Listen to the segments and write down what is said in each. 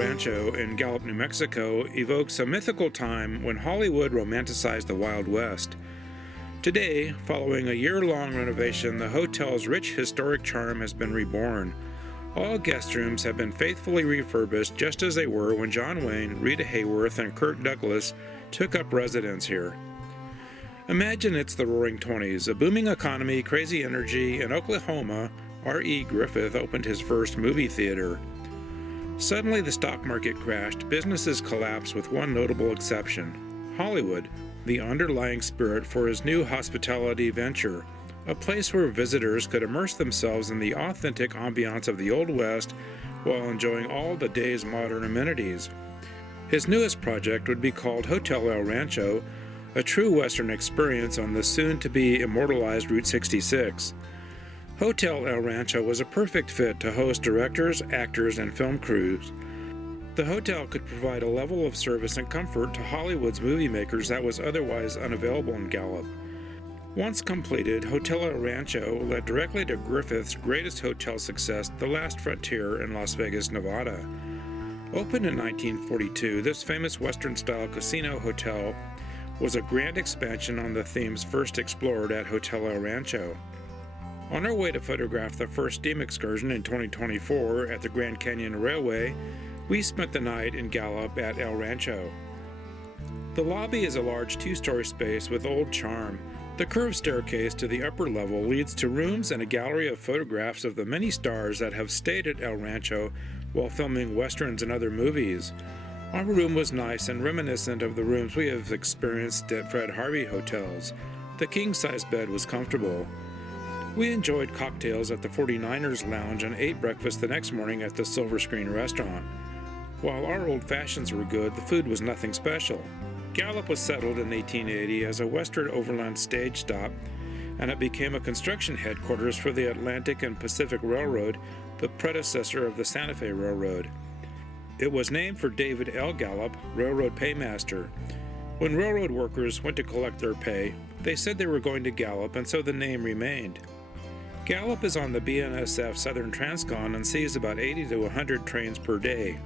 Rancho in Gallup, New Mexico evokes a mythical time when Hollywood romanticized the Wild West. Today, following a year-long renovation, the hotel's rich historic charm has been reborn. All guest rooms have been faithfully refurbished just as they were when John Wayne, Rita Hayworth, and Kirk took up residence here. Imagine it's the Roaring '20s, a booming economy, crazy energy. In Oklahoma, R.E. Griffith opened his first movie theater. Suddenly the stock market crashed, businesses collapsed with one notable exception: Hollywood, the underlying spirit for his new hospitality venture, a place where visitors could immerse themselves in the authentic ambience of the Old West while enjoying all the day's modern amenities. His newest project would be called Hotel El Rancho, a true Western experience on the soon-to-be immortalized Route 66. Hotel El Rancho was a perfect fit to host directors, actors, and film crews. The hotel could provide a level of service and comfort to Hollywood's movie makers that was otherwise unavailable in Gallup. Once completed, Hotel El Rancho led directly to Griffith's greatest hotel success, The Last Frontier in Las Vegas, Nevada. Opened in 1942, this famous Western-style casino hotel was a grand expansion on the themes first explored at Hotel El Rancho. On our way to photograph the first steam excursion in 2024 at the Grand Canyon Railway, we spent the night in Gallup at El Rancho. The lobby is a large two-story space with old charm. The curved staircase to the upper level leads to rooms and a gallery of photographs of the many stars that have stayed at El Rancho while filming westerns and other movies. Our room was nice and reminiscent of the rooms we have experienced at Fred Harvey hotels. The king-size bed was comfortable. We enjoyed cocktails at the 49ers Lounge and ate breakfast the next morning at the Silver Screen restaurant. While our old fashions were good, the food was nothing special. Gallup was settled in 1880 as a western overland stage stop, and it became a construction headquarters for the Atlantic and Pacific Railroad, the predecessor of the Santa Fe Railroad. It was named for David L. Gallup, railroad paymaster. When railroad workers went to collect their pay, they said they were going to Gallup, and so the name remained. Gallup is on the BNSF Southern Transcon and sees about 80 to 100 trains per day.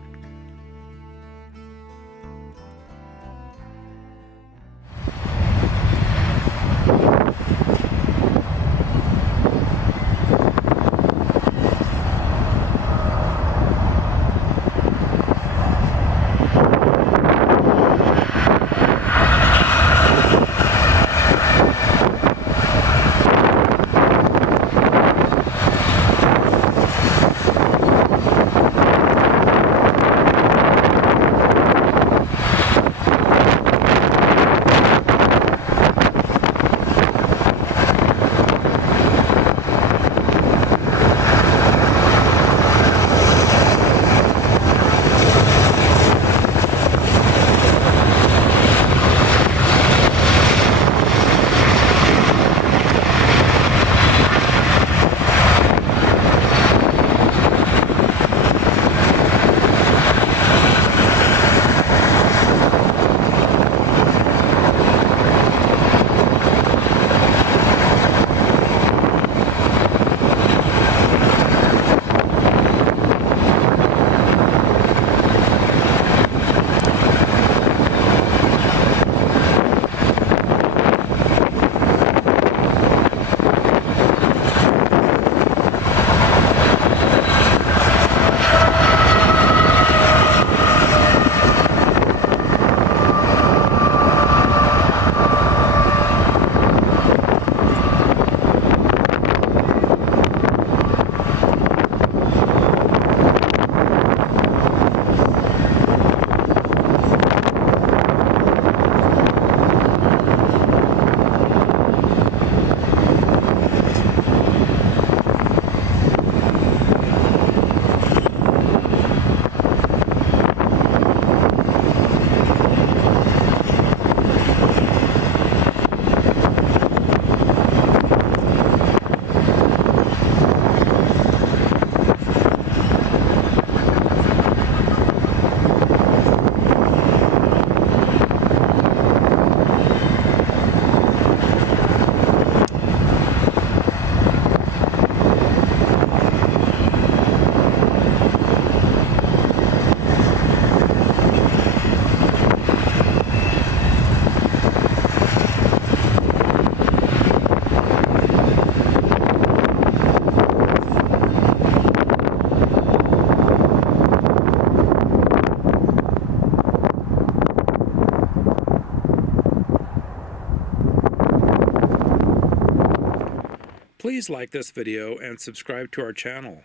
Please like this video and subscribe to our channel.